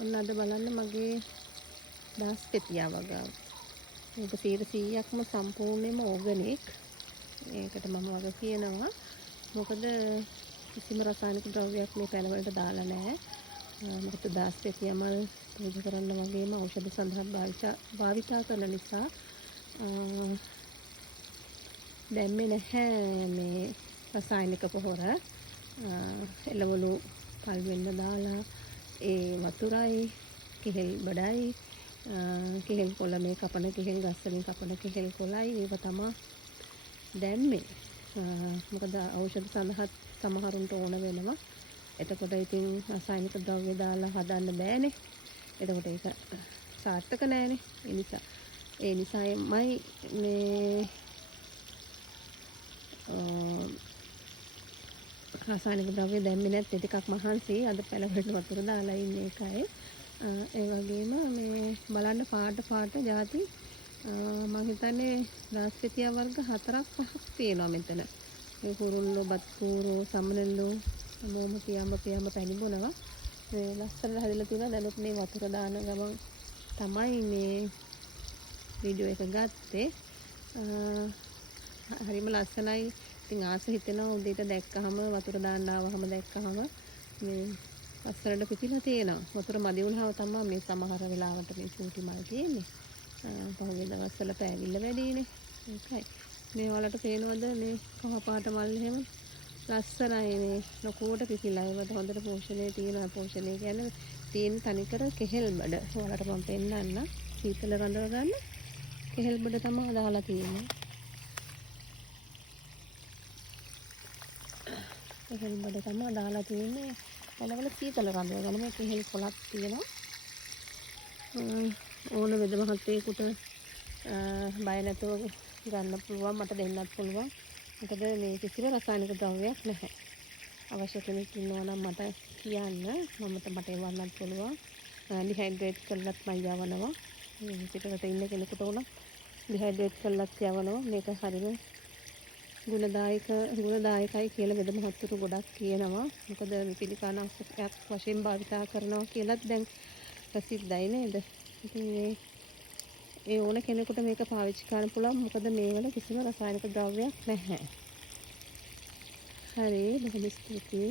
ඔන්න අද බලන්න මගේ දහස් පෙතියා වගාව. මේක 100%ක්ම සම්පූර්ණයෙන්ම ඕගනික්. ඒකට මම වග කියනවා. මොකද කිසිම රසායනික ද්‍රව්‍යයක් මේ පැල වලට දාලා නැහැ. මොකද දහස් පෙතියා මල් පූජා කරන්න වගේම ඖෂධ සඳහා භාවිතා කරන නිසා දැම්මේ නැහැ මේ රසායනික පොහොර. එළවලු පල් වෙන්න දාලා ඒ වතුරයි කෙහෙල් බඩයි කෙහෙල් කොළ මේ කපන කෙහෙල් ගස් වලින් කපන කෙහෙල් කොළයි ඒව තමයි දැම්මේ. මොකද ඖෂධ සඳහා සමහරුන්ට ඕන වෙනවා. එතකොට ඉතින් රසායනික ද්‍රව්‍ය දාලා හදන්න බෑනේ. එතකොට ඒක සාර්ථක නෑනේ. ඒ නිසාමයි මේ රසායනික ද්‍රව්‍ය දැම්මේ නැත්තේ ටිකක් මහන්සි. අද පැල වලට වතුර දාලා ඉන්නේ ඒකයි. ඒ වගේම මේ බලන්න පාට ಜಾති මම හිතන්නේ රාස්පෙතියා වර්ග 4ක් 5ක් තියෙනවා මෙතන. මේ කුරුල්ලෝ, බත්කූරෝ, සමනල්ලෝ මොම පියඹ පැණිබොනවා. මේ ලස්සනට හැදලා තියෙනවා. දැනුත් මේ වතුර දාන ගමන් තමයි මේ වීඩියෝ එක ගත්තේ. හරිම ලස්සනයි. ඉතින් ආස හිතෙනවා උදේට දැක්කහම වතුර දාන්න ආවහම දැක්කහම මේ ලස්සනට පිපිලා තියෙනවා. වතුර මදි වුණාම තමයි මේ සමහර වෙලාවට මේ චූටි මල් තියෙන්නේ. පහුගිය දවස්වල පෑවිල්ල වැඩිනේ. ඒකයි. මේ වලට පේනවද මේ කහ පාට මල් එහෙම ලස්සනයි මේ ලොකුවට පිපිලා. ඒකට හොඳට පෝෂණය තියෙනවා. පෝෂණය කියන්නේ තියෙන තනිකර කෙහෙල් බඩ. ඔයාලට මම පෙන්නන්න. සීතල රඳව ගන්න කෙහෙල් බඩ තමයි දාලා තියෙන්නේ. කෙහෙල් බඩ තමයි දාලා තියෙන්නේ. එළවල සීතල රඳව ගන්න මේ කෙහෙල් කොලක් තියෙනවා. ඕන වෙද මහත්තයෙකුට බය නැතුව ගන්න පුළුවන්. මට දෙන්නත් පුළුවන්. මොකද මේ කිසිම රසායනික ද්‍රව්‍යයක් නැහැ. අවශ්‍ය කෙනෙක් ඉන්නවා නම් මට කියන්න. මට එවන්නත් පුළුවන්. ඩිහයිඩ්‍රේට් කරලත් මම යවනවා. පිටකට ඉන්න කෙනෙකුට උනත් ඩිහයිඩ්‍රේට් කරලත් යවනවා. මේක හරිම ගුණදායකයි කියලා වෙද මහත්තුරු ගොඩක් කියනවා. මොකද පිළිකානාශකයක් වශයෙන් භාවිතා කරනවා කියලාත් දැන් ප්‍රසිද්ධයි නේද? ඉතින් ඒ ඕන කෙනෙකුට මේක පාවිච්චි කරන්න පුළුවන්. මොකද මේවල කිසිම රසායනික ද්‍රව්‍යයක් නැහැ. හරි, බොහොම ස්තුතියි.